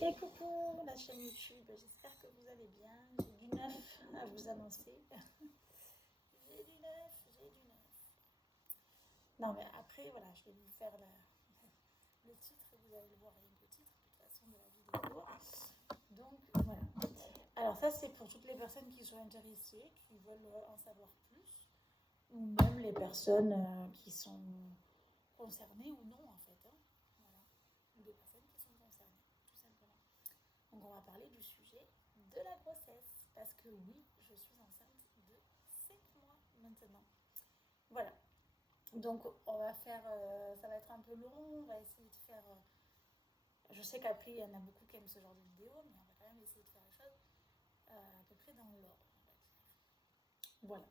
Et coucou la chaîne YouTube, j'espère que vous allez bien. J'ai du neuf à vous annoncer. J'ai du neuf, j'ai du neuf. Non mais après, voilà, je vais vous faire le titre, vous allez le voir avec le titre de toute façon de la vidéo. Donc voilà. Alors ça c'est pour toutes les personnes qui sont intéressées, qui veulent en savoir plus, ou même les personnes qui sont concernées ou non en fait. Voilà. Ou des personnes qui sont concernées, tout simplement. Donc on va parler du sujet de la grossesse, parce que oui, je suis enceinte de 5 mois maintenant. Voilà. Donc on va faire, ça va être un peu long, on va essayer de faire, je sais qu'après il y en a beaucoup qui aiment ce genre de vidéo, mais on va quand même essayer de faire les choses à peu près dans l'ordre, on va dire. Voilà.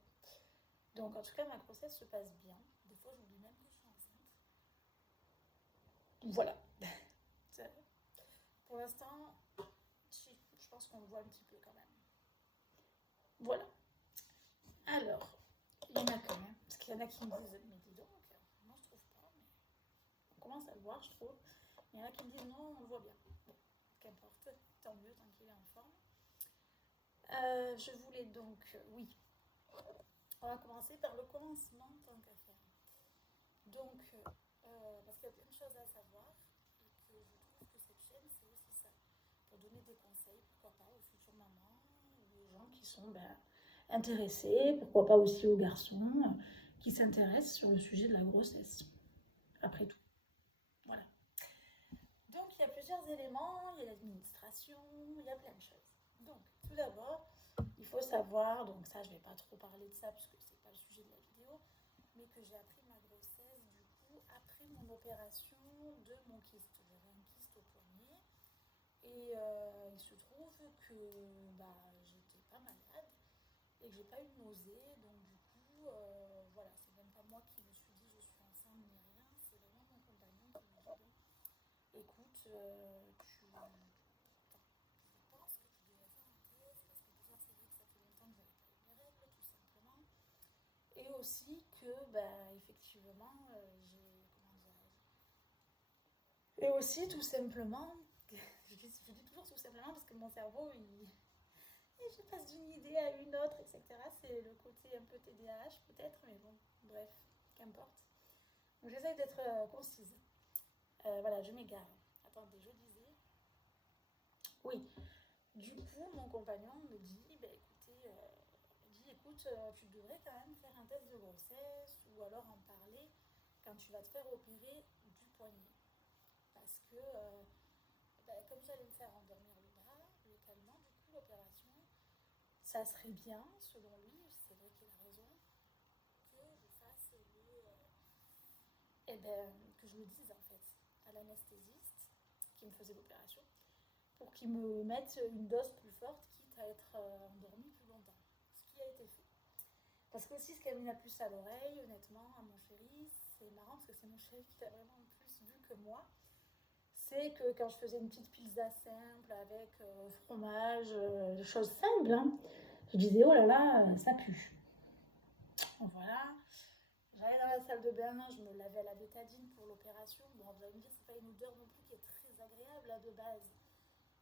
Donc en tout cas ma grossesse se passe bien. Des fois je me dis même que je suis enceinte. Voilà. Pour l'instant, si, je pense qu'on le voit un petit peu quand même. Voilà. Alors, il y en a quand même. Parce qu'il y en a qui me disent, mais dis donc, moi je trouve pas, mais on commence à le voir, je trouve. Il y en a qui me disent, non, on le voit bien. Bon, qu'importe, tant mieux, tant qu'il est en forme. Je voulais donc, oui, on va commencer par le commencement, tant qu'à faire. Donc, parce qu'il y a plein de choses à savoir, et que je trouve que cette chaîne, c'est aussi ça. Pour donner des conseils, pourquoi pas, aux futures mamans, ou aux gens qui sont intéressés, pourquoi pas aussi aux garçons qui s'intéressent sur le sujet de la grossesse, après tout. Voilà. Donc il y a plusieurs éléments, il y a l'administration, il y a plein de choses. Donc tout d'abord, il faut savoir, donc ça je ne vais pas trop parler de ça parce que c'est pas le sujet de la vidéo, mais que j'ai appris ma grossesse du coup après mon opération de mon kyste. J'avais un kyste au poignet et il se trouve que j'étais pas malade et que j'ai pas eu de nausée, donc du coup voilà, c'est même pas moi qui me suis dit je suis enceinte ni rien, c'est vraiment mon compagnon qui me dit bon écoute, je pense que tu devrais faire un test parce que déjà c'est vrai que ça fait longtemps que j'avais pas eu mes règles tout simplement et aussi que effectivement j'ai comment dire, et aussi tout simplement je dis toujours tout simplement parce que mon cerveau je passe d'une idée à une autre, etc. C'est le côté un peu TDAH peut-être, mais bon, bref, qu'importe. Donc j'essaie d'être concise. Voilà, je m'égare. Attendez, je disais. Oui, du coup, mon compagnon me dit, écoute, tu devrais quand même faire un test de grossesse ou alors en parler quand tu vas te faire opérer du poignet. Parce que, comme j'allais me faire endormir le bras, localement, du coup, l'opération, ça serait bien, selon lui, c'est vrai qu'il a raison, que je fasse que je le dise en fait à l'anesthésiste qui me faisait l'opération pour qu'il me mette une dose plus forte, quitte à être endormi plus longtemps. Ce qui a été fait. Parce que aussi, ce qui a mis la puce à l'oreille, honnêtement, à mon chéri, c'est marrant parce que c'est mon chéri qui l'a vraiment plus vu que moi. C'est que quand je faisais une petite pizza simple avec fromage, choses simples, hein, je disais oh là là, ça pue. Voilà. J'allais dans la salle de bain, je me lavais à la bétadine pour l'opération. Bon, vous allez me dire, c'est pas une odeur non plus qui est très agréable là de base.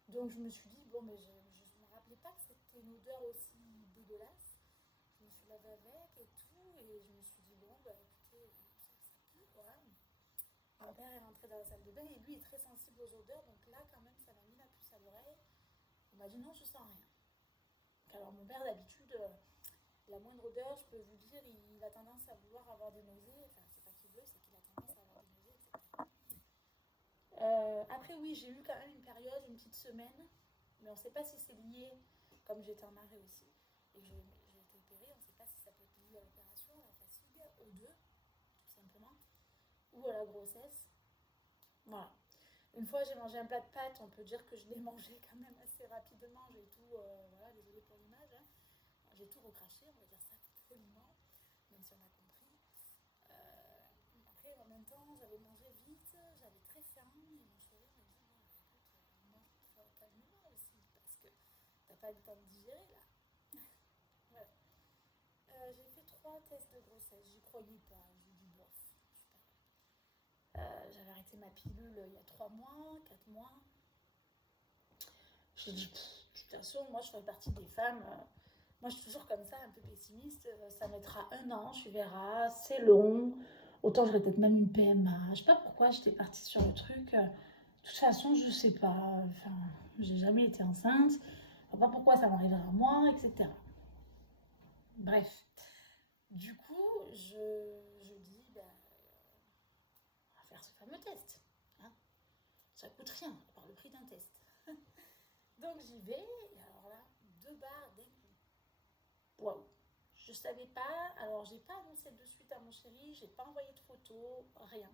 Donc je me suis dit, bon, mais je ne me rappelais pas que c'était une odeur aussi dégueulasse. Je me suis lavée avec et tout, et je me suis dit, bon, écoutez, ça pue quoi. Mon père est rentré dans la salle de bain et lui est très sensible aux odeurs, donc là, quand même, ça m'a mis la puce à l'oreille. Il m'a dit, non, je sens rien. Alors mon père, d'habitude, la moindre odeur, je peux vous dire, il a tendance à vouloir avoir des nausées. Enfin, c'est pas qu'il veut, c'est qu'il a tendance à avoir des nausées, etc. Après, oui, j'ai eu quand même une période, une petite semaine, mais on ne sait pas si c'est lié, comme j'étais en arrêt aussi, et que j'ai été opérée, on ne sait pas si ça peut être lié à l'opération, à la fatigue, aux deux, tout simplement, ou à la grossesse. Voilà. Une fois, j'ai mangé un plat de pâtes, on peut dire que je l'ai mangé quand même assez rapidement. J'ai tout, voilà, désolé pour l'image, hein. J'ai tout recraché, on va dire ça poliment, même si on a compris. Après, en même temps, j'avais mangé vite, j'avais très faim, et mon chéri m'a dit bon, écoute, mange calmement aussi, parce que t'as pas le temps de digérer là. Voilà. J'ai fait 3 tests de grossesse, j'y croyais pas, j'ai dit bof, je sais pas. J'avais arrêté ma pilule il y a 3 mois, 4 mois. J'ai dit, de toute façon, moi, je fais partie des femmes. Moi, je suis toujours comme ça, un peu pessimiste. Ça mettra 1 an, tu verras, c'est long. Autant j'aurais peut-être même une PMA. Je sais pas pourquoi j'étais partie sur le truc. De toute façon, je sais pas. Enfin, j'ai jamais été enceinte. Je sais pas pourquoi ça m'arriverait à moi, etc. Bref. Du coup, je dis, bah, on va faire ce fameux test. Hein. Ça coûte rien, à part le prix d'un test. Donc j'y vais, et alors là, 2 barres d'un coup. Waouh! Je savais pas, alors j'ai pas annoncé de suite à mon chéri, j'ai pas envoyé de photos, rien.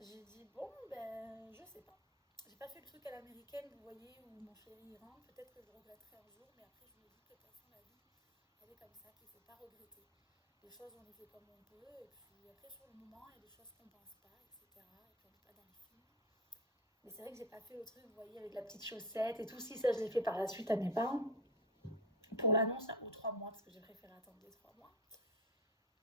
J'ai dit, bon, ben, je sais pas. J'ai pas fait le truc à l'américaine, vous voyez, où mon chéri rentre. Peut-être que je regretterai un jour, mais après, je me dis que de toute façon, la vie, elle est comme ça, qu'il faut pas regretter. Les choses, on les fait comme on peut, et puis après, sur le moment, il y a des choses qu'on pense pas, etc. Et puis on n'est pas dans les films. Mais c'est vrai que j'ai pas fait le truc, vous voyez, avec la petite chaussette et tout. Si, ça, je l'ai fait par la suite à mes parents. Pour l'annonce, ou 3 mois, parce que j'ai préféré attendre les 3 mois.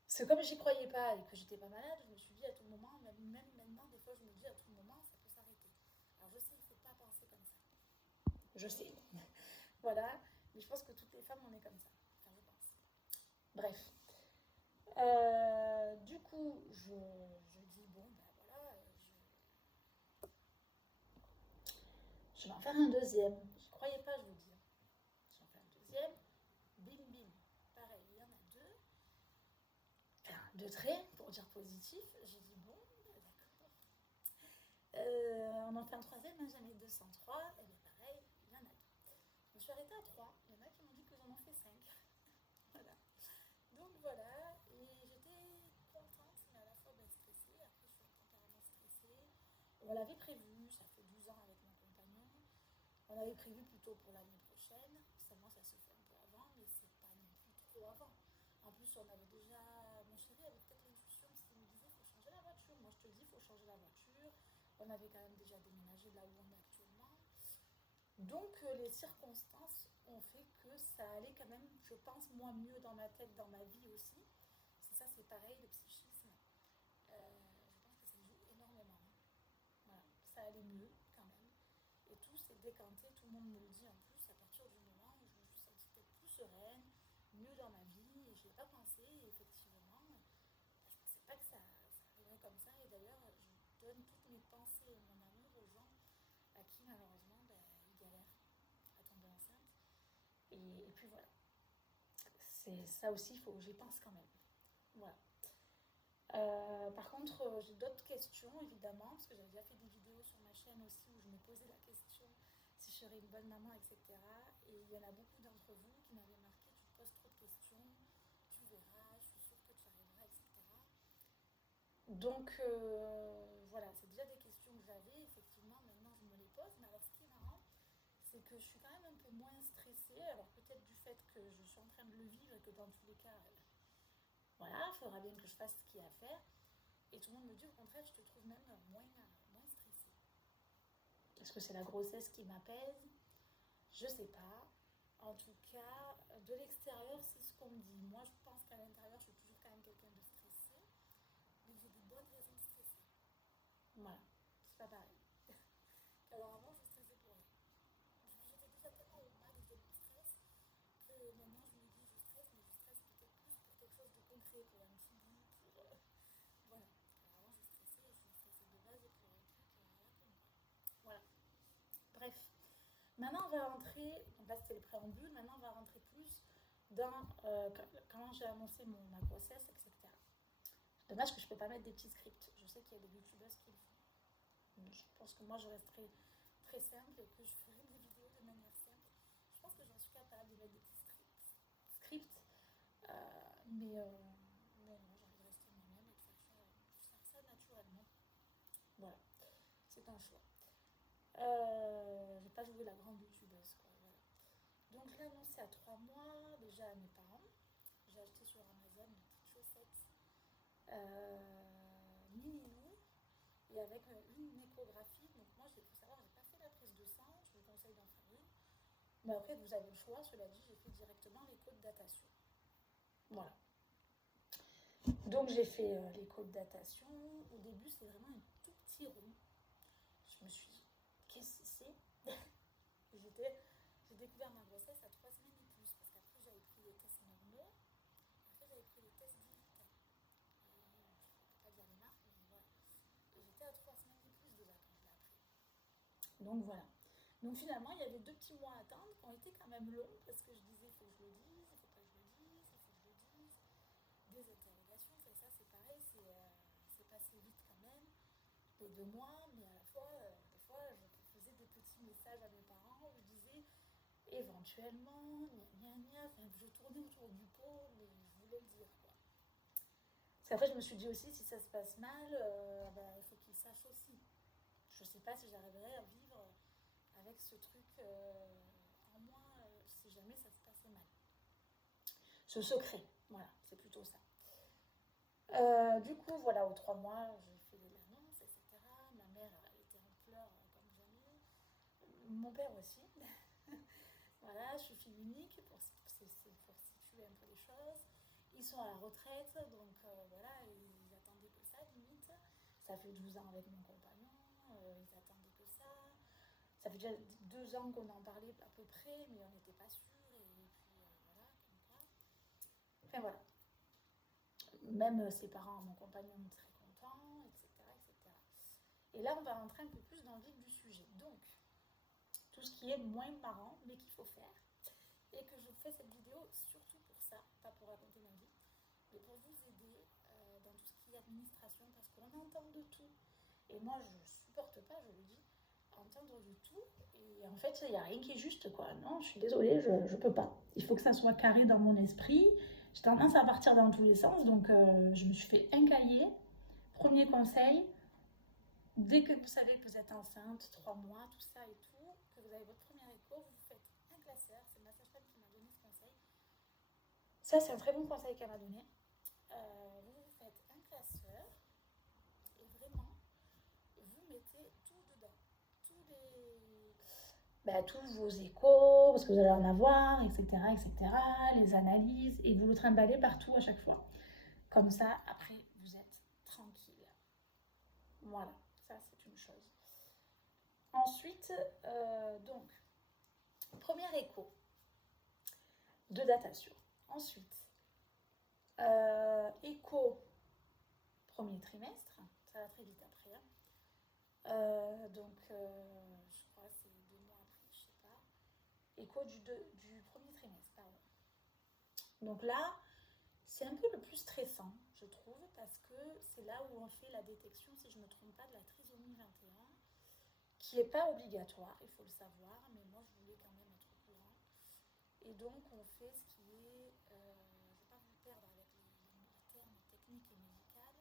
Parce que comme j'y croyais pas et que j'étais pas malade, je me suis dit à tout moment, même maintenant, des fois, je me dis à tout moment, ça peut s'arrêter. Alors je sais, il ne faut pas penser comme ça. Je sais. Voilà. Mais je pense que toutes les femmes, on est comme ça. Enfin, je pense. Bref. Du coup, je dis, bon, ben voilà, je vais en faire un deuxième. Je ne croyais pas, je vous dis. Je vais en faire un deuxième. Bim, bim. Pareil, il y en a deux. Enfin, 2 traits, pour dire positif. J'ai dit, bon, d'accord. On en fait un troisième, hein, j'en ai 203. Et bien pareil, il y en a deux. Je me suis arrêtée à 3. Il y en a qui m'ont dit que j'en en fais 5. Voilà. Donc voilà, et j'étais contente, mais à la fois stressée. Après, je suis un tempérament stressé. On l'avait prévu, ça fait 12 ans avec mon compagnon. On l'avait prévu plutôt pour l'année prochaine. Seulement, ça se fait un peu avant, mais c'est pas non plus trop avant. En plus, on avait déjà. Mon chéri avait peut-être l'intuition parce qu'il me disait il faut changer la voiture. Moi, je te dis il faut changer la voiture. On avait quand même déjà déménagé là où on est actuellement. Donc les circonstances ont fait que ça allait quand même, je pense, moins mieux dans ma tête, dans ma vie aussi. C'est ça, c'est pareil, le psychisme. Je pense que ça joue énormément. Voilà, ça allait mieux quand même. Et tout s'est décanté, tout le monde me le dit en plus, à partir du moment où je me suis sentie peut-être plus sereine, mieux dans ma vie, et je n'y ai pas pensé, et effectivement, je ne pensais pas que ça arriverait comme ça, et d'ailleurs, je donne toutes mes pensées et mon amour aux gens à qui malheureusement, ils galèrent à tomber enceinte. Et puis voilà. C'est ça aussi, faut que j'y pense quand même. Voilà. Par contre, j'ai d'autres questions évidemment, parce que j'avais déjà fait des vidéos sur ma chaîne aussi où je me posais la question si je serais une bonne maman, etc. Et il y en a beaucoup d'entre vous qui m'avaient marqué tu te poses trop de questions, tu verras, je suis sûre que tu arriveras, etc. Donc voilà, c'est déjà des questions que j'avais, effectivement, maintenant je me les pose. Mais alors ce qui est marrant, c'est que je suis quand même un peu moins stressée. Alors peut-être du fait que je suis en train de le vivre et que dans tous les cas, voilà, il faudra bien que je fasse ce qu'il y a à faire. Et tout le monde me dit au contraire, je te trouve même moins stressée. Est-ce que c'est la grossesse qui m'apaise? Je sais pas. En tout cas, de l'extérieur, c'est ce qu'on me dit. Moi, je pense qu'à l'intérieur, je suis toujours quand même quelqu'un de stressé. Mais j'ai des bonnes raisons de stresser. Voilà, c'est pas pareil. Alors avant, je stressais pour rien. J'étais déjà tellement au max de mon stress que maintenant je me dis je stresse, mais je stresse peut-être plus pour quelque chose de concret, pour un petit bout, pour. Voilà. Alors avant, je stressais, je suis stressée de base et pour un truc à la con, quoi. Voilà. Bref. Maintenant, on va rentrer. Donc là, c'était le préambule. Maintenant, on va rentrer plus dans comment j'ai annoncé ma grossesse, etc. Dommage que je ne peux pas mettre des petits scripts. Je sais qu'il y a des youtubeuses qui le font. Je pense que moi, je resterai très simple et que je ferai des vidéos de manière simple. Je pense que j'en suis capable de mettre des petits scripts. Mais non, j'ai envie de rester moi-même et de faire ça naturellement. Voilà, c'est un choix. J'ai pas joué la grande youtubeuse, quoi. Voilà. Donc là, non, c'est à 3 mois déjà à mes parents. J'ai acheté sur Amazon une petite chaussette mini et avec une échographie. Donc moi, il faut savoir, j'ai pas fait la prise de sang. Je vous conseille d'en faire une. Mais après, vous avez le choix. Cela dit, j'ai fait directement l'écho de datation. Voilà. Donc j'ai fait l'écho de datation. Au début, c'était vraiment un tout petit rond. Je me suis dit, qu'est-ce que c'est? J'étais j'ai découvert ma grossesse à 3 semaines et plus, parce qu'après j'avais pris les tests normaux, après j'avais pris les tests digitales. Et je ne peux pas dire les marques, mais voilà. Et j'étais à 3 semaines et plus déjà quand je l'ai appris. Donc voilà. Donc finalement, il y avait 2 petits mois à attendre qui ont été quand même longs, parce que je disais, il faut que je le dise, il faut pas que je le dise, il faut que je le dise. Des interrogations, ça c'est pareil, c'est passé vite quand même, les 2 mois, mais à la fois, des fois, je faisais des petits messages à mes parents, je disais éventuellement, gna gna gna, enfin, je tournais autour du pot, mais je voulais le dire, quoi. Parce qu'après, je me suis dit aussi, si ça se passe mal, il faut qu'ils sachent aussi. Je sais pas si j'arriverai à vivre avec ce truc en moi, si jamais ça se passait mal. Ce secret, voilà, c'est plutôt ça. Du coup, voilà, aux 3 mois, j'ai fait l'annonce, etc. Ma mère était en pleurs comme jamais. Mon père aussi. Voilà, je suis fille unique pour situer un peu les choses. Ils sont à la retraite, donc voilà, ils attendaient que ça, limite. Ça fait 12 ans avec mon compagnon, ils attendaient que ça. Ça fait déjà 2 ans qu'on en parlait à peu près, mais on n'était pas sûrs. Et puis voilà, comme quoi. Enfin voilà. Même ses parents, mon compagnon, très content, etc., etc. Et là, on va rentrer un peu plus dans le vif du sujet. Donc, tout ce qui est moins marrant, mais qu'il faut faire. Et que je fais cette vidéo surtout pour ça, pas pour raconter ma vie, mais pour vous aider dans tout ce qui est administration, parce qu'on entend de tout. Et moi, je supporte pas, je le dis, entendre de tout. Et en fait, il n'y a rien qui est juste, quoi. Non, je suis désolée, je peux pas. Il faut que ça soit carré dans mon esprit. J'ai tendance à partir dans tous les sens, donc je me suis fait un cahier. Premier conseil, dès que vous savez que vous êtes enceinte, 3 mois, tout ça et tout, que vous avez votre premier écho, vous faites un classeur. C'est ma sage-femme qui m'a donné ce conseil. Ça, c'est un très bon conseil qu'elle m'a donné. Vous faites un classeur et vraiment, vous mettez tout dedans. Tous vos échos, parce que vous allez en avoir, etc., etc., les analyses, et vous le trimballez partout à chaque fois. Comme ça, après, vous êtes tranquille. Voilà, ça c'est une chose. Ensuite, donc, premier écho de datation. Ensuite, écho premier trimestre, ça va très vite après. Hein. Je crois que c'est 2 mois après, je sais pas. Écho du premier trimestre, pardon. Donc là, c'est un peu le plus stressant, je trouve, parce que c'est là où on fait la détection, si je ne me trompe pas, de la trisomie 21, qui n'est pas obligatoire, il faut le savoir, mais moi je voulais quand même être au courant. Et donc on fait ce qui est, je ne vais pas vous perdre avec les termes techniques et médicaux,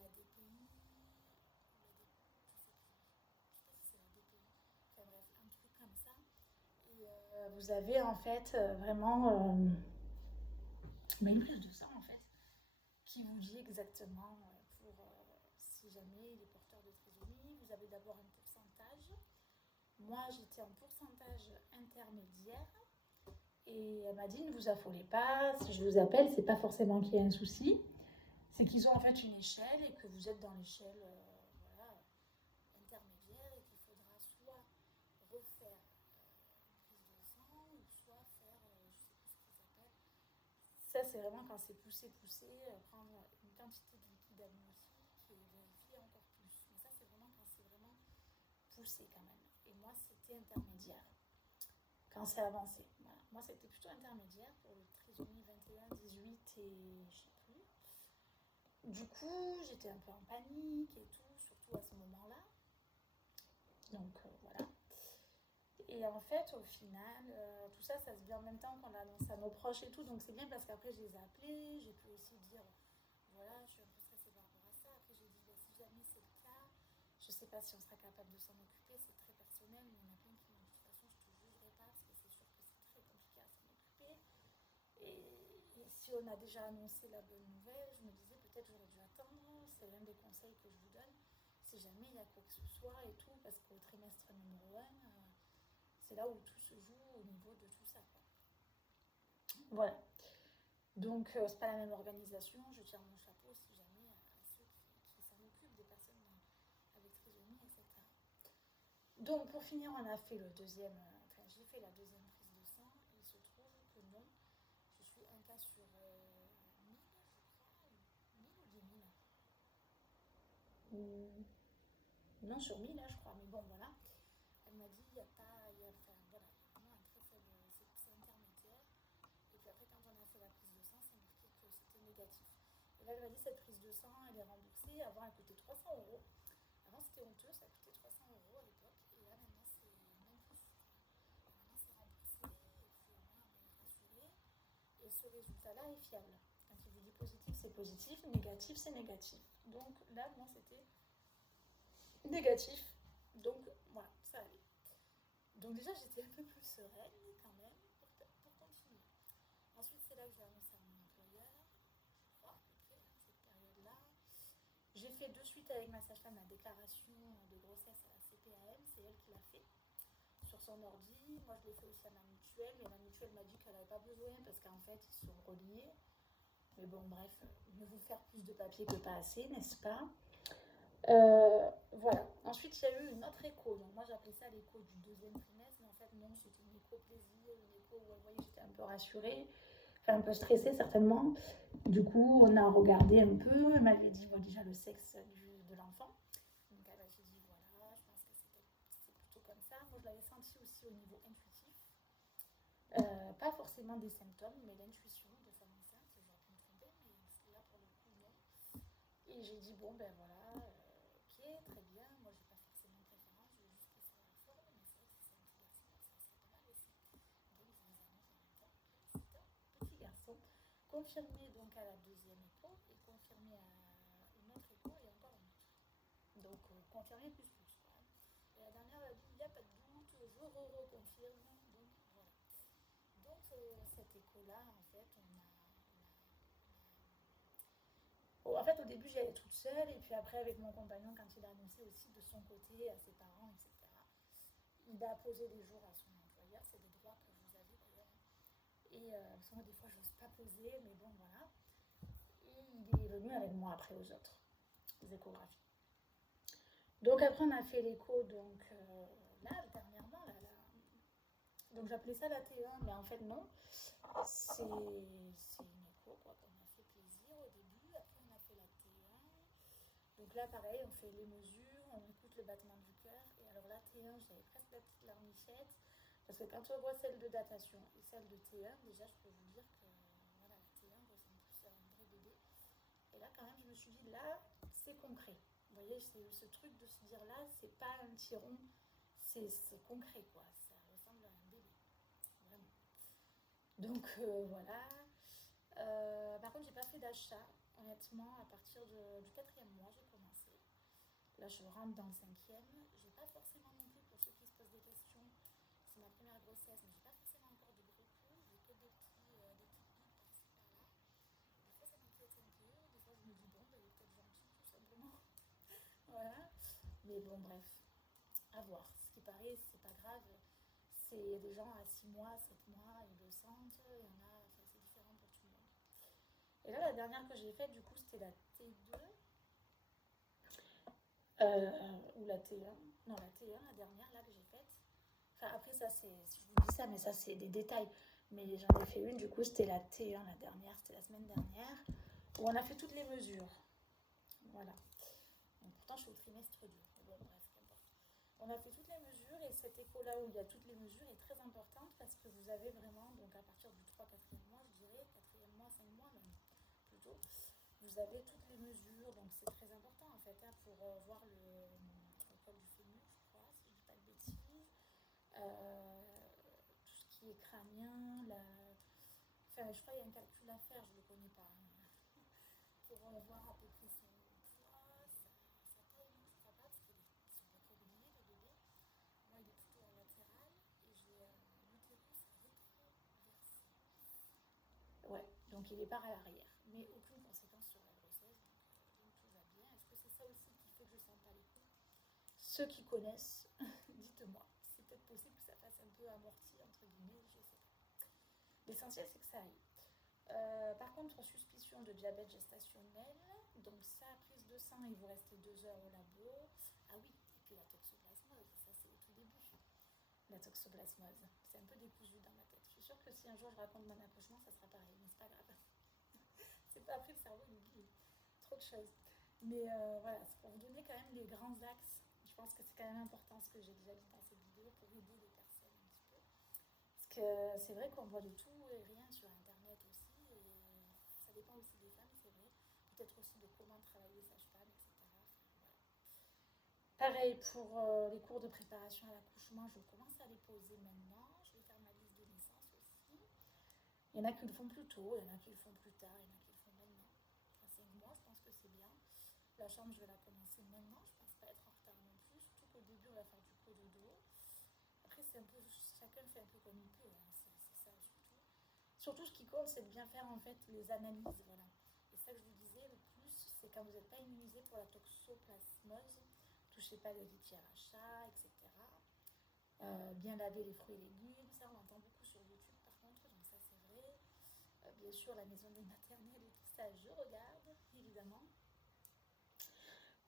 la DPI, je sais pas si c'est la DPI, enfin bref, un truc comme ça. Et vous avez en fait vraiment une prise de sang en fait, qui vous dit exactement pour si jamais il est porteur de trisomie, vous avez d'abord un pourcentage. Moi, j'étais en pourcentage intermédiaire et elle m'a dit ne vous affolez pas, si je vous appelle, c'est pas forcément qu'il y a un souci, c'est qu'ils ont en fait une échelle et que vous êtes dans l'échelle intermédiaire et qu'il faudra soit refaire une prise de sang ou soit faire, je sais plus ce qu'ils appellent. Ça, c'est vraiment quand c'est poussé, prendre une quantité de liquide amniotique et vérifier encore plus. Mais ça, c'est vraiment quand c'est vraiment poussé quand même. Et moi, c'était intermédiaire. Quand c'est avancé. Voilà. Moi, c'était plutôt intermédiaire pour le trisomie 21, 18 et je sais plus. Du coup, j'étais un peu en panique et tout, surtout à ce moment-là. Donc, voilà. Et en fait, au final, tout ça, ça se vit en même temps qu'on annonce à nos proches et tout. Donc, c'est bien parce qu'après, je les ai appelés. J'ai pu aussi dire, voilà, je suis un peu stressée par rapport à ça. Après, j'ai dit, si jamais c'est le cas, je ne sais pas si on sera capable de s'en occuper. C'est très personnel. Mais il y en a plein qui m'ont dit, de toute façon, je ne te jugerai pas parce que c'est sûr que c'est très compliqué à s'en occuper. Et si on a déjà annoncé la bonne nouvelle, je me disais, peut-être j'aurais dû attendre. C'est l'un des conseils que je vous donne. Si jamais il y a quoi que ce soit et tout, parce qu'au trimestre numéro 1, c'est là où tout se joue au niveau de tout ça. Quoi. Voilà. Donc, c'est pas la même organisation. Je tire mon chapeau si jamais à ceux qui s'en occupent, des personnes avec trisomie, etc. Donc, pour finir, on a fait le deuxième j'ai fait la deuxième prise de sang et il se trouve que non, je suis un cas sur 1000, je crois, 1000 ou 10 000. Non, sur 1000, je crois, mais bon, voilà. Elle m'a dit, il n'y a pas, enfin, voilà, il y a vraiment un très faible, c'est intermédiaire. Et puis après, quand on a fait la prise de sang, c'est marqué que c'était négatif. Et là, elle m'a dit, cette prise de sang, elle est remboursée. Avant, elle coûtait 300 euros. Avant, c'était honteux, ça coûtait 300 euros à l'époque. Et là, maintenant, c'est même plus. Et maintenant, c'est remboursé. Et puis, au moins, on est rassuré. Et ce résultat-là est fiable. Quand il vous dit positif, c'est positif. Négatif, c'est négatif. Donc là, non, c'était négatif. Donc, voilà, ça allait. Donc déjà, j'étais un peu plus sereine quand même pour continuer. Ensuite, c'est là que j'ai annoncé à mon employeur, je crois à peu près, cette période-là. J'ai fait de suite avec ma sage-femme la déclaration de grossesse à la CPAM, c'est elle qui l'a fait sur son ordi. Moi, je l'ai fait aussi à ma mutuelle, mais ma mutuelle m'a dit qu'elle n'avait pas besoin parce qu'en fait, ils sont reliés. Mais bon, bref, mieux vaut faire plus de papier que pas assez, n'est-ce pas? Voilà. Ensuite, il y a eu une autre écho. Donc, moi, j'appelais ça l'écho du deuxième trimestre, mais en fait, non, c'était une écho plaisir, une écho où, vous voyez, j'étais un peu rassurée, enfin, un peu stressée, certainement. Du coup, on a regardé un peu. Elle m'avait dit, bon, déjà, le sexe de l'enfant. Donc, elle m'a dit, voilà, je pense que c'est plutôt comme ça. Moi, je l'avais senti aussi au niveau intuitif. Pas forcément des symptômes, mais l'intuition de femme enceinte. J'aurais pu me tromper, mais là, pour le coup, non. Et j'ai dit, bon, ben voilà, ok, très bien. Moi, j'ai pas forcément de préférence, je veux juste qu'il soit en forme, mais c'est vrai que si c'est un petit garçon, ça serait pas mal aussi. Donc, je vous annonce en même temps que c'est un petit garçon. Confirmé donc à la deuxième écho et confirmé à une autre écho et encore une autre. Donc, confirmé plus plus, quoi. Et la dernière, elle a dit, il n'y a pas de doute, je reconfirme. Donc, voilà. Donc, cette écho-là, en fait, en fait, au début, j'y allais toute seule, et puis après, avec mon compagnon, quand il a annoncé aussi de son côté à ses parents, etc., il a posé des jours à son employeur. C'est des droits que vous avez d'ailleurs. Et parce que moi, des fois, je n'ose pas poser, mais bon, voilà. Et il est venu avec moi après aux autres échographies. Donc après, on a fait l'écho, donc là, dernièrement, là. Donc j'appelais ça la T1, mais en fait, non. C'est une écho, quoi, qu'on a fait plaisir au début. Après, on a fait la T1. Donc là, pareil, on fait les mesures, on écoute le battement du cœur. Et alors la T1, j'avais presque la petite larmichette. Parce que quand on voit celle de datation et celle de T1, déjà, je peux vous dire que voilà, la T1 ressemble plus à un vrai bébé. Et là, quand même, je me suis dit, là, c'est concret. Vous voyez, c'est ce truc de se dire, là, c'est pas un petit rond, c'est concret, quoi. Ça ressemble à un bébé, vraiment. Donc, voilà. Par contre, j'ai pas fait d'achat. Honnêtement, à partir du quatrième mois, j'ai commencé. Là, je rentre dans le cinquième. J'ai pas forcément non plus, pour ceux qui se posent des questions, c'est ma première grossesse, mais j'ai pas forcément encore de gros coups. J'ai que des petites piques par-ci par-là. Des fois, ça m'inquiète un peu. Des fois, je me dis, bon, ben, il est peut-être gentil, tout simplement. Voilà. Mais bon, bref, à voir. Ce qui paraît, c'est pas grave. C'est des gens à 6 mois, 7 mois, ils le sentent. Il y en a, enfin, c'est différent pour tout le monde. Et là, la dernière que j'ai faite, du coup, c'était la T2. Ou la T1. Non, la T1, la dernière, là, que j'ai faite. Enfin, après, ça, c'est. Si je vous dis ça, mais ça, c'est des détails. Mais j'en ai fait une, du coup, c'était la T1, la dernière, c'était la semaine dernière, où on a fait toutes les mesures. Voilà. Donc, pourtant, je suis au trimestre 2. Mais bon, bref, qu'importe. On a fait toutes les mesures et cette écho-là où il y a toutes les mesures est très importante parce que vous avez vraiment, donc à partir du 3-4e mois, je dirais, 4e mois, 5 mois même plutôt, vous avez toutes les mesures, donc c'est très important en fait hein, pour voir le col du fémur, je crois, si je ne dis pas de bêtises. Tout ce qui est crânien, enfin je crois qu'il y a un calcul à faire, je ne le connais pas, hein, pour voir à peu près son poids, sa taille, non je crois pas, parce qu'ils sont recroquevillés les bébés. Moi il est plutôt en latéral et j'ai l'utérus rétroversé. Ouais, donc il est part à l'arrière, mais aucune conséquence sur la grossesse, donc tout va bien. Est-ce que c'est ça aussi qui fait que je ne sens pas les coups? Ceux qui connaissent, dites-moi. C'est peut-être possible que ça fasse un peu amorti, entre guillemets, je sais pas. L'essentiel, c'est que ça aille. Par contre, suspicion de diabète gestationnel. Donc ça, prise de sang, il vous restait 2 heures au labo. Ah oui, et puis la toxoplasmose, ça c'est au tout début. La toxoplasmose. C'est un peu décousu dans ma tête. Je suis sûre que si un jour je raconte mon accouchement, ça sera pareil, mais c'est pas grave. C'est pas après le cerveau, il oublie trop de choses. Mais voilà, c'est pour vous donner quand même les grands axes. Je pense que c'est quand même important ce que j'ai déjà dit dans cette vidéo pour aider les personnes un petit peu. Parce que c'est vrai qu'on voit de tout et rien sur internet aussi. Et ça dépend aussi des femmes, c'est vrai. Peut-être aussi de comment travailler sage-femme, etc. Enfin, voilà. Pareil pour les cours de préparation à l'accouchement, je commence à les poser maintenant. Je vais faire ma liste de naissance aussi. Il y en a qui le font plus tôt, il y en a qui le font plus tard, il y en a qui le font maintenant. À 5 mois, je pense que c'est bien. La chambre, je vais la commencer maintenant. Je pense pas être en retard non plus. Surtout qu'au début, on va faire du cododo. Après, c'est un peu, chacun fait un peu comme il peut. Hein. C'est ça surtout. Surtout, ce qui compte, c'est de bien faire en fait les analyses. Voilà. Et ça que je vous disais, le plus, c'est quand vous n'êtes pas immunisé pour la toxoplasmose. Touchez pas les litières à chat, etc. Bien laver les fruits et légumes, ça on entend beaucoup sur YouTube par contre, donc ça c'est vrai. Bien sûr, la maison des maternelles et tout ça, je regarde, évidemment.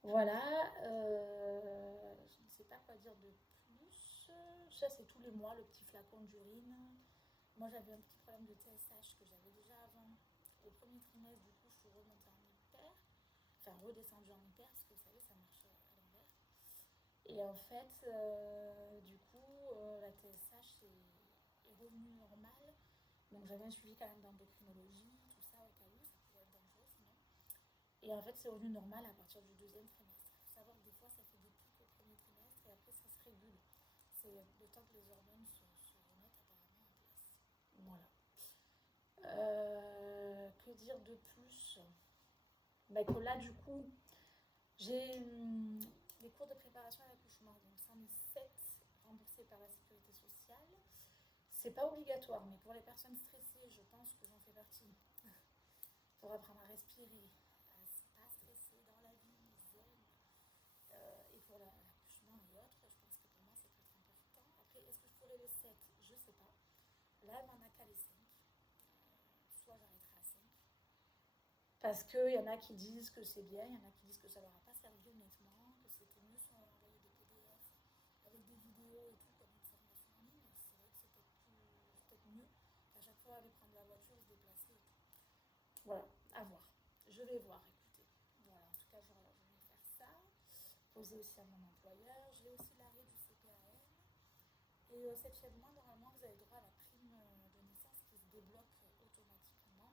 Voilà, je ne sais pas quoi dire de plus. Ça, c'est tous les mois, le petit flacon d'urine. Moi, j'avais un petit problème de TSH que j'avais déjà avant. Au premier trimestre, du coup, je suis remontée en hyper. Enfin, redescendue en hyper, parce que vous savez, ça marche à l'envers. Et en fait, du coup, la TSH est revenue normale. Donc, j'avais un suivi quand même d'endocrinologie, tout ça, au cas où, ça pouvait être dangereux sinon. Et en fait, c'est revenu normal à partir du deuxième trimestre. Il faut savoir que des fois, ça fait des pics au premier trimestre et après, ça se régule. C'est le temps que les hormones se remettent apparemment en place. Voilà. Que dire de plus? Bah, que là, du coup, j'ai des cours de préparation à l'accouchement. Donc, c'en est 7 remboursés par la sécurité sociale. C'est pas obligatoire, mais pour les personnes stressées, je pense que j'en fais partie. Pour apprendre à respirer, à pas stresser dans la vie, zen. Et pour l'accouchement et autres, je pense que pour moi, ça peut être important. Après, est-ce que je ferai les 7? Je sais pas. Là, elle m'en a qu'à les 5. Soit j'arrêterai à 5. Parce qu'il y en a qui disent que c'est bien, il y en a qui disent que ça leur a pas servi honnêtement, que c'était mieux si on envoyait des PDF avec des vidéos et tout comme une formation en ligne. C'est vrai que c'est peut-être mieux qu'à chaque fois aller prendre la voiture, se déplacer et tout. Voilà, à voir. Je vais voir, écoutez. Voilà, en tout cas, je vais faire ça. Poser aussi à mon employeur. J'ai aussi l'arrêt du CPAM. Et 7e mois, normalement, vous avez droit à la prime de naissance qui se débloque automatiquement.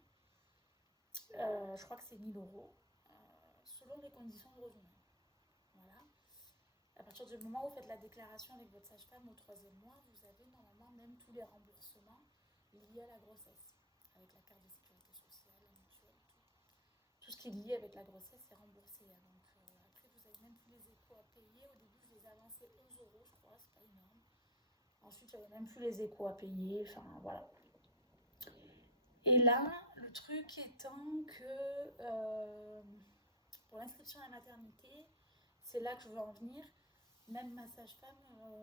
Je crois que c'est 1 000 euros, selon les conditions de revenu. Voilà. À partir du moment où vous faites la déclaration avec votre sage-femme au 3e mois, vous avez normalement même tous les remboursements liés à la grossesse, avec la carte de sécurité sociale, la mutuelle, tout. Tout ce qui est lié avec la grossesse est remboursé. Donc après, vous avez même plus les échos à payer. Au début, je les avançais 11 euros, je crois, c'est pas énorme. Ensuite, j'avais même plus les échos à payer. Enfin, voilà. Et là, le truc étant que pour l'inscription à la maternité, c'est là que je veux en venir. Même ma sage-femme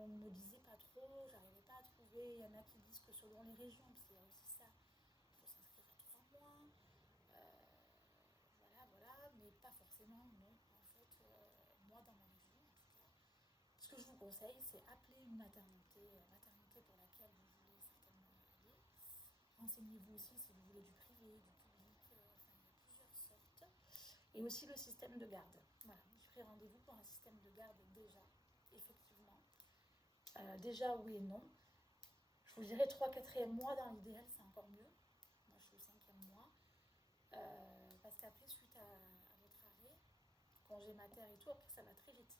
ne me disait pas trop, j'arrivais pas à trouver. Il y en a qui disent que selon les régions, parce qu'il y a aussi ça, il faut s'inscrire à 3 mois. Voilà, mais pas forcément, non. En fait, moi, dans ma région, en tout cas, ce que je vous conseille, c'est appeler une maternité pour laquelle vous voulez certainement aller. Renseignez-vous aussi si vous voulez du privé, du public, enfin, il y a plusieurs sortes. Et aussi le système de garde. Voilà, j'ai pris rendez-vous pour un système de garde déjà, effectivement. Déjà, oui et non. Je vous dirais 3-4e mois dans l'idéal, c'est encore mieux. Moi, je suis au 5e mois. Parce qu'après, suite à votre arrêt, congé mater et tout, après, ça va très vite.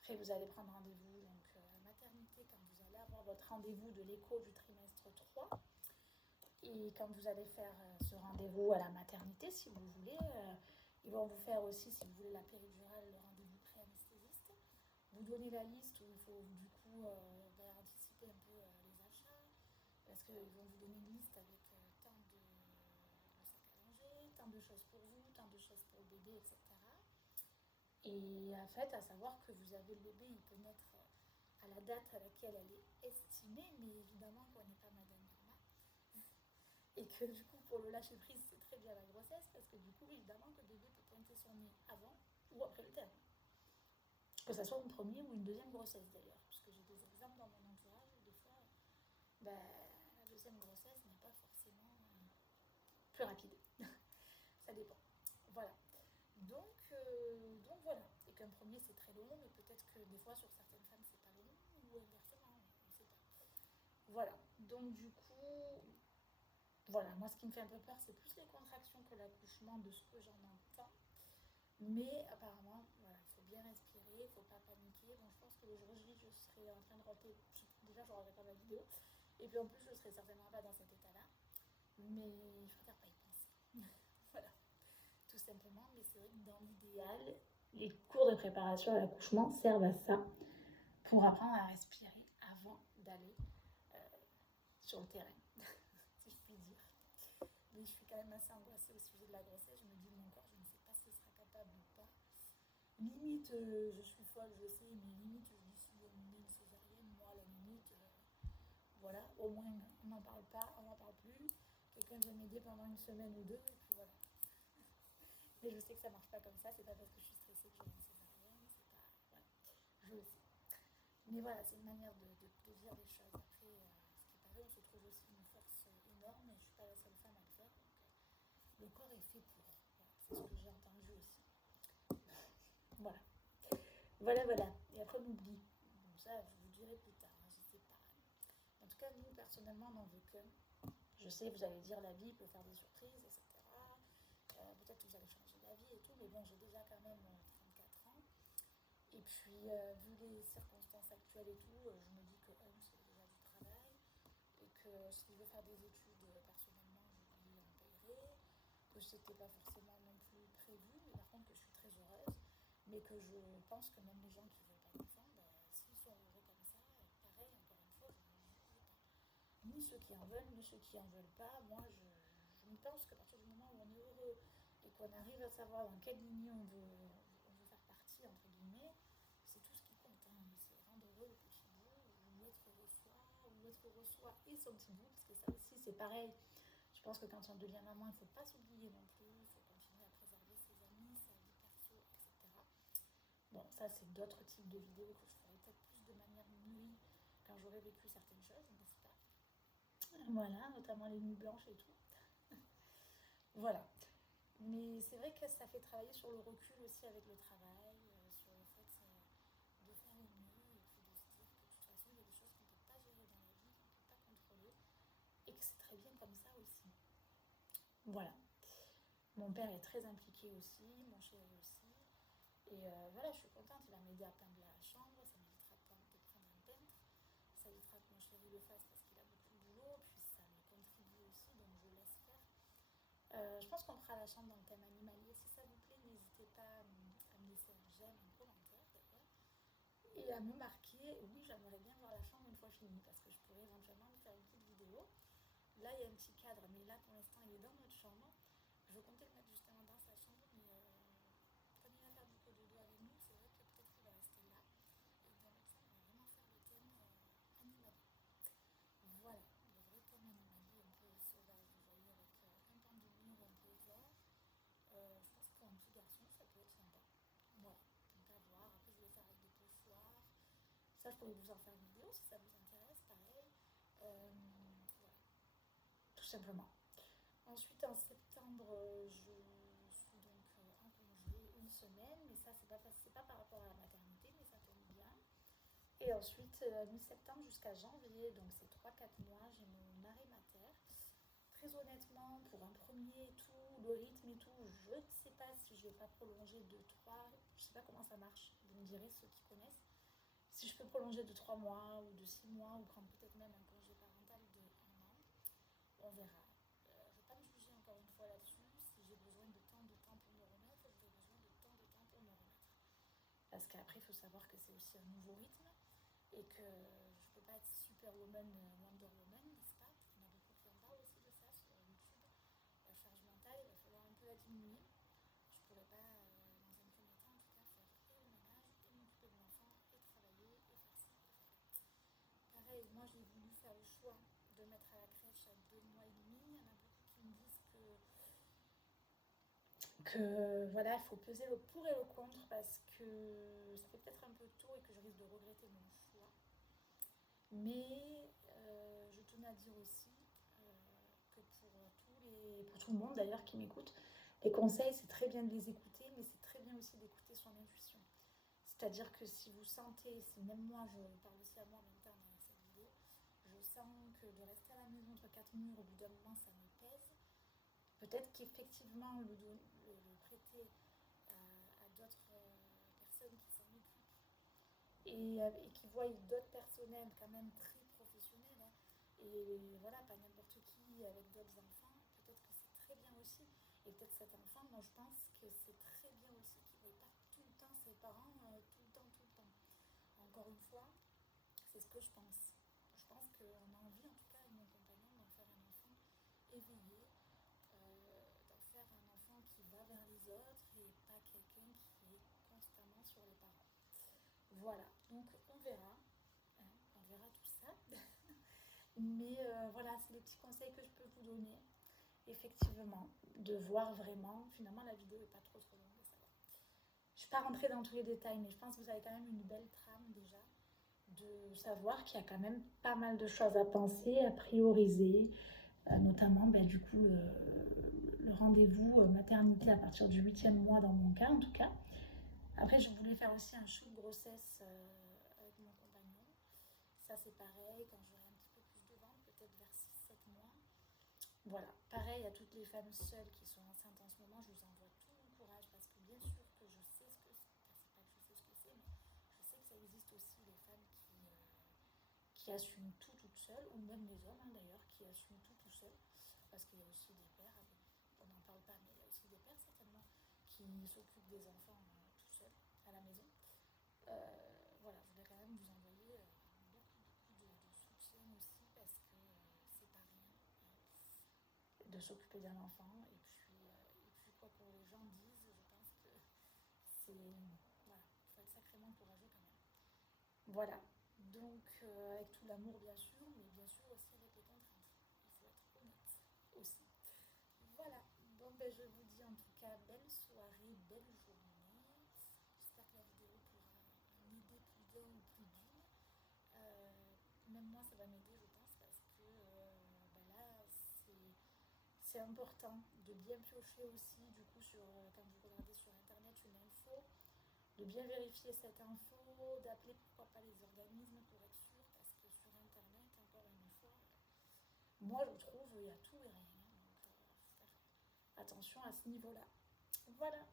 Après, vous allez prendre rendez-vous donc à maternité quand vous allez avoir votre rendez-vous de l'écho du trimestre 3. Et quand vous allez faire ce rendez-vous à la maternité, si vous voulez, ils vont vous faire aussi, si vous voulez, la péridurale, le rendez-vous pré-anesthésiste. Vous donnez la liste où il faut du coup anticiper un peu les achats, parce qu'ils vont vous donner une liste avec tant de sacs à langer, tant de choses pour vous, tant de choses pour le bébé, etc. Et en fait, à savoir que vous avez le bébé, il peut naître à la date à laquelle elle est estimée, mais évidemment qu'on n'est pas Madame Irma. Et que du coup, pour le lâcher prise, c'est très bien la grossesse, parce que du coup, évidemment, que le bébé peut pointer son nez avant ou après le terme. Que ça soit une première ou une deuxième grossesse d'ailleurs, puisque j'ai des exemples dans mon entourage où des fois deuxième grossesse n'est pas forcément plus rapide. Ça dépend. Voilà. Donc voilà. Et qu'un premier c'est très long, mais peut-être que des fois sur certaines femmes c'est pas long, ou inversement, on ne sait pas. Voilà. Donc du coup, voilà, moi ce qui me fait un peu peur c'est plus les contractions que l'accouchement de ce que j'en entends. Mais apparemment, voilà, il faut bien respirer, il ne faut pas paniquer. Bon, je pense que le jour J, je serai en train de rentrer. Déjà, je regarde pas ma vidéo. Et puis en plus, je serai certainement pas dans cet état-là. Mais je préfère pas y penser. Voilà, tout simplement. Mais c'est vrai que dans l'idéal, les cours de préparation à l'accouchement servent à ça, pour apprendre à respirer avant d'aller sur le terrain, si je puis dire. Mais je suis quand même assez angoissée au sujet de la grossesse. Je me dis, mon corps, je ne sais pas s'il sera capable ou pas. Limite, je suis folle, je sais, mais limite, je dis si on met une césarienne, moi, à la limite, voilà, au moins, on n'en parle pas, on n'en parle plus. Quelqu'un vient m'aider pendant une semaine ou deux, et puis voilà. Mais je sais que ça marche pas comme ça, c'est pas parce que je suis stressée que j'aurai une césarienne, c'est pas. Voilà, je le sais. Mais voilà, c'est une manière de dire les choses. Après, ce qui paraît, on se trouve aussi une force énorme, et je suis pas la seule femme à le faire, donc le corps est fait pour. Voilà, c'est ce que j'ai entendu aussi. Voilà. Voilà. Et après, on oublie. Bon, ça, je vous dirai plus tard, hein, je sais pas. En tout cas, nous, personnellement, on n'en veut qu'un. Je sais, vous allez dire la vie peut faire des surprises, etc. Peut-être que vous allez changer d'avis et tout, mais bon, j'ai déjà quand même 34 ans. Et puis, vu les circonstances actuelles et tout, je me dis que c'est déjà du travail. Et que si je veux faire des études, personnellement, je lui en payerai. Que c'était pas forcément non plus prévu, mais par contre que je suis très heureuse. Mais que je pense que même les gens qui ne veulent pas d'enfants, s'ils sont heureux comme ça, pareil, encore une fois, je ne juge pas. Ni ceux qui en veulent, ni ceux qui en veulent pas. Moi, je pense qu'à partir du moment où on est heureux et qu'on arrive à savoir dans quelle lignée on veut faire partie, entre guillemets, c'est tout ce qui compte. Hein. C'est rendre heureux le petit bout, ou être heureux soi et son petit bout, parce que ça aussi, c'est pareil. Je pense que quand on devient maman, il ne faut pas s'oublier non plus, il faut continuer à préserver ses amis, sa vie perso, etc. Bon, ça, c'est d'autres types de vidéos que je ferai peut-être plus de manière mûrie quand j'aurai vécu certaines choses, n'est-ce pas? Voilà, notamment les nuits blanches et tout. Voilà. Mais c'est vrai que ça fait travailler sur le recul aussi avec le travail, sur le fait de faire au mieux et puis de se dire que de toute façon, il y a des choses qu'on ne peut pas gérer dans la vie, qu'on ne peut pas contrôler et que c'est très bien comme ça aussi. Voilà. Mon père est très impliqué aussi, mon chéri aussi. Et voilà, je suis contente, il va m'aider à peindre la chambre, ça m'évitera de prendre un peintre, ça évitera que mon chéri le fasse parce qu'il a beaucoup de boulot, puis ça me contribue aussi, donc je laisse faire. Je pense qu'on fera la chambre dans le thème animalier. Si ça vous plaît, n'hésitez pas à me laisser un j'aime, un commentaire d'ailleurs, et à me marquer. Oui, j'aimerais bien voir la chambre une fois finie, parce que je pourrais éventuellement vous faire une petite vidéo. Là, il y a un petit cadre, mais là, pour l'instant, il est dans notre chambre. Je comptais le mettre justement dans sa chambre, mais comme il va faire beaucoup de dodo avec nous, c'est vrai que peut-être qu'il va rester là. Et dans notre chambre, on va vraiment faire le thème animalier. Voilà, le vrai thème animalier un peu sauvage, vous voyez, avec un pan de mur un peu vert. Je pense que pour un petit garçon, ça peut être sympa. Voilà, donc à voir. Après, je vais faire avec des pochoirs. Ça, je pourrais vous en faire une vidéo si ça vous intéresse, pareil. Voilà, tout simplement. Ensuite, en septembre, je suis donc en congé une semaine, mais ça, c'est pas par rapport à la maternité, mais ça tombe bien. Et ensuite, mi-septembre jusqu'à janvier, donc c'est 3-4 mois, j'ai mon arrêt mater. Très honnêtement, pour un premier et tout, le rythme et tout, je ne sais pas si je ne vais pas prolonger de 3, je ne sais pas comment ça marche, vous me direz ceux qui connaissent. Si je peux prolonger de 3 mois ou de 6 mois ou prendre peut-être même un congé parental de 1 an, on verra. Je ne vais pas me juger encore une fois là-dessus. Si j'ai besoin de temps pour me remettre, j'aurai besoin de temps pour me remettre. Parce qu'après, il faut savoir que c'est aussi un nouveau rythme et que je ne peux pas être Superwoman, Wonder Woman, n'est-ce pas? Il y en a beaucoup qui en parlent aussi de ça sur YouTube. La charge mentale, il va falloir un peu la diminuer. Je ne pourrais pas, dans un premier temps en tout cas, faire et le ménage, et m'occuper de l'enfant, et travailler, et faire ci, et faire là. Pareil, moi j'ai voulu faire le choix de mettre à la crèche à 2 mois et demi. Il y en a beaucoup qui me disent que voilà, il faut peser le pour et le contre parce que ça fait peut-être un peu tôt et que je risque de regretter mon choix. Mais je tenais à dire aussi pour tout le monde d'ailleurs qui m'écoute. Les conseils, c'est très bien de les écouter, mais c'est très bien aussi d'écouter son intuition. C'est-à-dire que si vous sentez, si même moi, je parle aussi à moi en même temps dans cette vidéo, je sens que de rester à la maison entre quatre murs, au bout d'un moment, ça me pèse. Peut-être qu'effectivement, le prêter à d'autres personnes qui s'en occupent et qui voient d'autres personnels quand même très professionnels, hein, et voilà, pas n'importe qui avec d'autres enfants, peut-être que c'est très bien aussi. Et peut-être cet enfant, moi je pense que c'est très bien aussi qu'il ne voit pas tout le temps ses parents, tout le temps, tout le temps. Encore une fois, c'est ce que je pense. Je pense qu'on a envie, en tout cas avec mon compagnon, d'en faire un enfant éveillé, d'en faire un enfant qui va vers les autres et pas quelqu'un qui est constamment sur les parents. Voilà, donc on verra, hein, on verra tout ça. Mais voilà, c'est les petits conseils que je peux vous donner. Effectivement, de voir vraiment, finalement la vidéo n'est pas trop longue, ça va. Je ne suis pas rentrée dans tous les détails, mais je pense que vous avez quand même une belle trame déjà, de savoir qu'il y a quand même pas mal de choses à penser, à prioriser, notamment du coup le rendez-vous maternité à partir du 8e mois dans mon cas en tout cas. Après je voulais faire aussi un shoot de grossesse avec mon compagnon. Ça c'est pareil, quand j'aurai un petit peu plus de ventre, peut-être vers 6-7 mois. Voilà, pareil à toutes les femmes seules qui sont enceintes en ce moment, je vous envoie tout mon courage parce que bien sûr que je sais ce que c'est, enfin, c'est pas que je sais ce que c'est, mais je sais que ça existe aussi les femmes qui assument tout toutes seules, ou même les hommes hein, d'ailleurs, qui assument tout seuls, parce qu'il y a aussi des pères, on n'en parle pas, mais il y a aussi des pères certainement qui s'occupent des enfants tout seuls à la maison. Voilà, je voulais quand même vous envoyer beaucoup de soutien aussi parce que c'est pas rien de s'occuper d'un enfant et puis quoi que les gens disent, je pense que c'est voilà, il faut être sacrément courageux quand même. Voilà, donc avec tout l'amour bien sûr, mais bien sûr aussi avec les contraintes. Il faut être honnête aussi. Voilà, bon ben je vous dis en tout cas belle soirée, belle journée. J'espère que la vidéo pourra en aider plus d'un ou plus d'une. Même moi ça va m'aider je pense parce que là c'est important de bien piocher aussi du coup quand vous regardez sur internet une info, de bien vérifier cette info, d'appeler pourquoi pas les organismes pour être sûr, parce que sur internet, encore une fois, moi je trouve il y a tout et rien. Donc faut faire attention à ce niveau-là. Voilà.